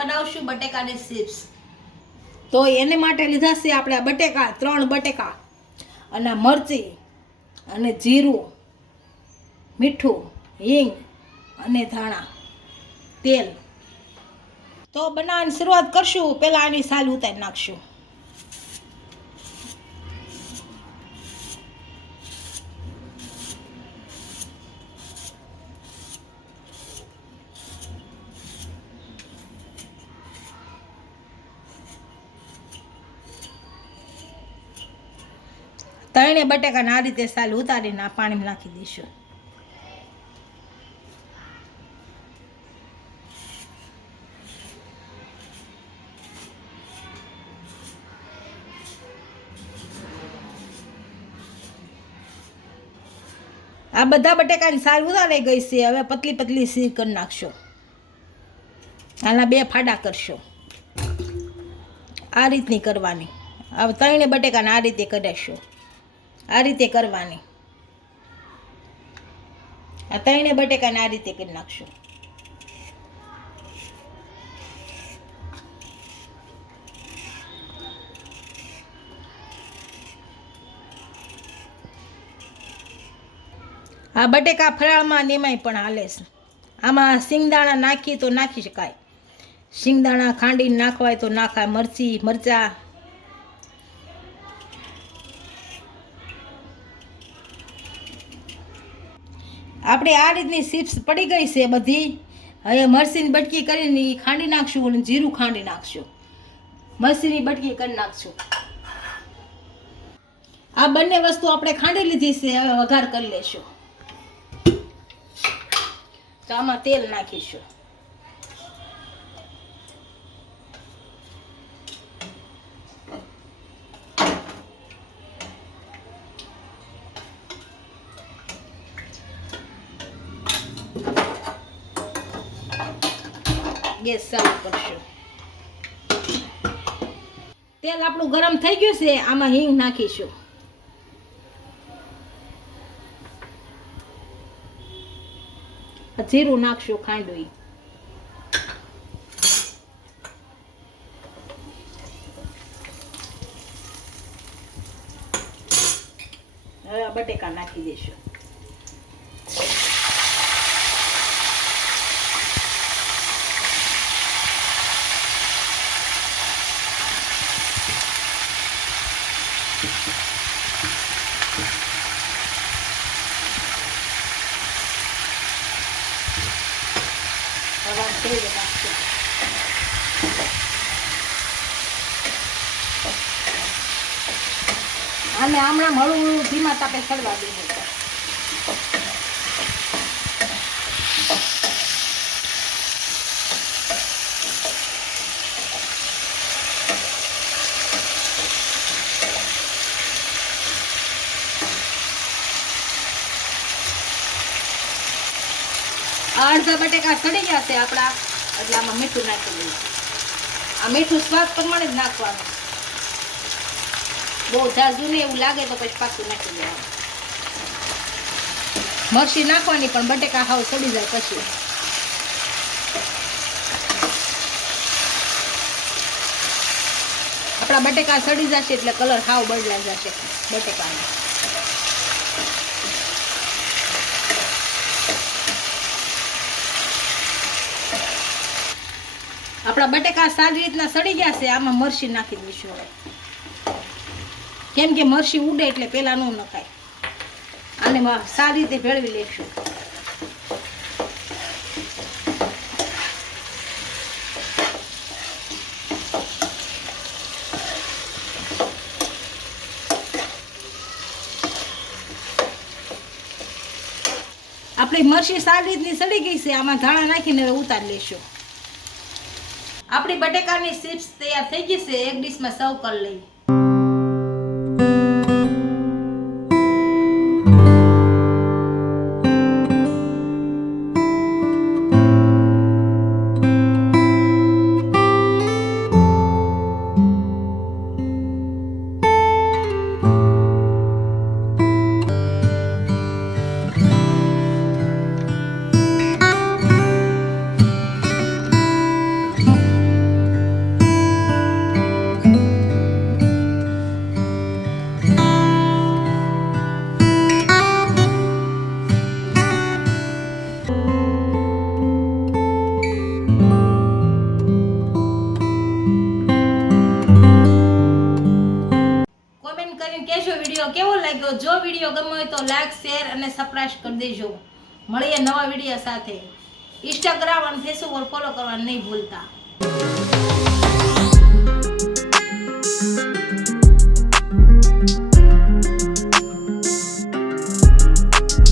બનાવશું બટેકાની ચિપ્સ. તો એને માટે લીધા છે આપણે બટેકા, 3 બટેકા અને મરચી અને જીરું, મીઠું, હિંગ અને ધાણા, તેલ. તો બનાવવાની શરૂઆત કરશું. પહેલાં આની સાલ ઉતારી નાખશું. ત્રણે બટેકાને આ રીતે સાલ ઉતારીને આ પાણીમાં નાખી દઈશું. આ બધા બટેકાની સાલ ઉતારાઈ ગઈ છે. હવે પતલી પતલી સી કરી નાખશો. આના 2 ફાડા કરશો. આ રીતની કરવાની. હવે ત્રણે બટેકાને આ રીતે કરાશો. આ રીતે કરવાની. આ ત્રણે બટેકાને આ રીતે કરી નાખશો. આ બટેકા ફરાળમાં ને એમાંય પણ હાલે છે. આમાં સિંગદાણા નાખી તો નાખી શકાય. સિંગદાણા ખાંડીને નાખવાય તો નાખાય. મરચાં આપણે આ રીતની ચિપ્સ પડી ગઈ છે બધી. હવે મરચીની બટકી કરીને ખાંડી નાખશું અને જીરું ખાંડી નાખશું. મરચીની બટકી કરી નાખશું. આ બંને વસ્તુ આપણે ખાંડી લીધી છે. હવે વઘાર કરી લેશું. તો આમાં તેલ નાખીશું. ગેસ ચાલુ કરશું. તેલ આપણું ગરમ થઈ ગયું છે. આમાં હિંગ નાખીશું. જીરું નાખશું ખાંડવી. હવે બટેકા નાખી દઈશું. અને હમણાં હળવું ધીમા તાપે ચડવા દઈએ. અડધા બટેકા સડી ગયા છે આપણા, એટલે આમાં મીઠું નાખી દઈએ. આ મીઠું સ્વાદ પ્રમાણે જ નાખવાનું. બહુ ઝાઝું ને એવું લાગે તો પછી પાછું નાખી દેવાનું. મરચી નાખવાની પણ બટેકા હાવ સડી જાય પછી. આપણા બટેકા સડી જશે એટલે કલર હાવ બદલાઈ જશે બટેકાનો. આપણા બટેકા સારી રીતના સડી ગયા છે. આમાં મરચી નાખી દઈશું હવે. કેમ કે મરચી ઉડે એટલે પેલા ન નખાય. આને સારી રીતે ભેળવી લેશું. આપણી મરચી સારી રીતની સડી ગઈ છે. આમાં ધાણા નાખીને હવે ઉતારી લેશું. આપણી બટેકાની ચિપ્સ તૈયાર થઈ ગઈ છે. એક ડીશમાં સર્વ કરી લઈએ. લાગ્યો. જો વિડીયો ગમ્યો હોય તો લાઈક શેર અને સબસ્ક્રાઇબ કરી દેજો. મળીએ નવા વિડીયો સાથે. ઇન્સ્ટાગ્રામ અને ફેસબુક પર ફોલો કરવાનું નહીં ભૂલતા.